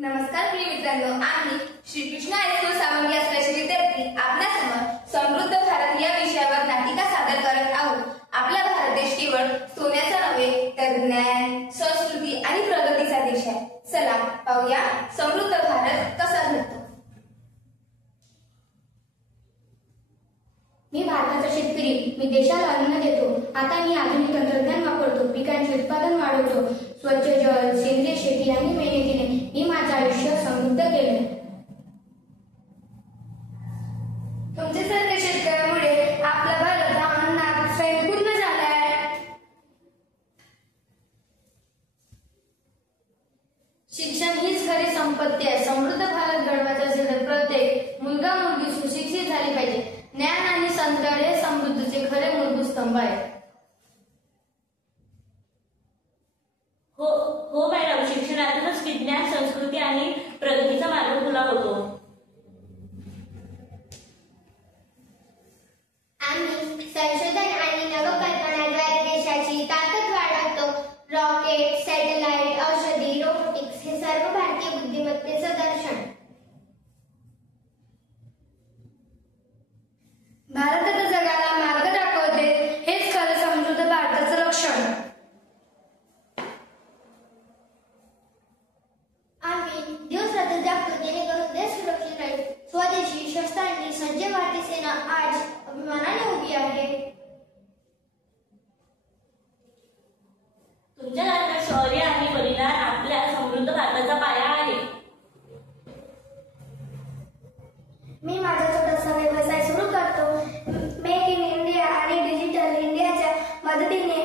नमस्कार प्रिय मित्रांनो, आम्ही श्रीकृष्ण हायस्कूल सावंगी असल्याचे विद्यार्थी आपल्यासमोर समृद्ध भारत या विषयावर नाटिका सादर करत आहोत। आपला भारत देश केवळ सोन्याचा नव्हे तर ज्ञान, संस्कृती आणि प्रगतीचा देश आहे। चला पाहूया समृद्ध भारत कसा घडतो। मी भारताचा शेतकरी, मी देशाला अन्न देतो। आता मी आधुनिक तंत्रज्ञान वापरतो, पिकांचे उत्पादन वाढवतो, स्वच्छ जल, सेंद्रिय शेती आणि मेहनतीने मी माझं आयुष्य समृद्ध केले। तुमच्यासारख्या शेतकऱ्यामुळे आपला भारत हा अन्नात स्वयंपूर्ण झाला आहे। शिक्षण हीच खरी संपत्ती आहे। समृद्ध भारत घडवायचा असेल तर प्रत्येक मुलगा मुलगी सुशिक्षित झाली पाहिजे। ज्ञान आणि संस्कार हे समृद्धीचे खरे मूलभूत स्तंभ आहेत। हो मॅडम, शिक्षणातूनच विज्ञान, संस्कृती आणि प्रगतीचा मार्ग खुला होतो। आम्ही संशोधन आणि नवकल्पनाद्वारे देशाची ताकद वाढवतो। रॉकेट, सॅटेलाइट, औषधी, रोबोटिक्स हे सर्व भारतीय बुद्धिमत्तेचं दर्शन। भारत आता जगाला मार्ग दाखवते, हेच खरं समृद्ध भारताचं लक्षण। आम्ही दिवस रात्र जागतो जेणेकरून देश सुरक्षित राहील। स्वदेशी शस्त्रांनी सज्ज भारतीय सेना आज अभिमानाने उभी आहे। तुमच्यासारखं शौर्य आणि बलिदान आपल्या समृद्ध भारताचा पाया आहे। मी माझा छोटासा व्यवसाय सुरू करतो। मेक इन इंडिया आणि डिजिटल इंडियाच्या मदतीने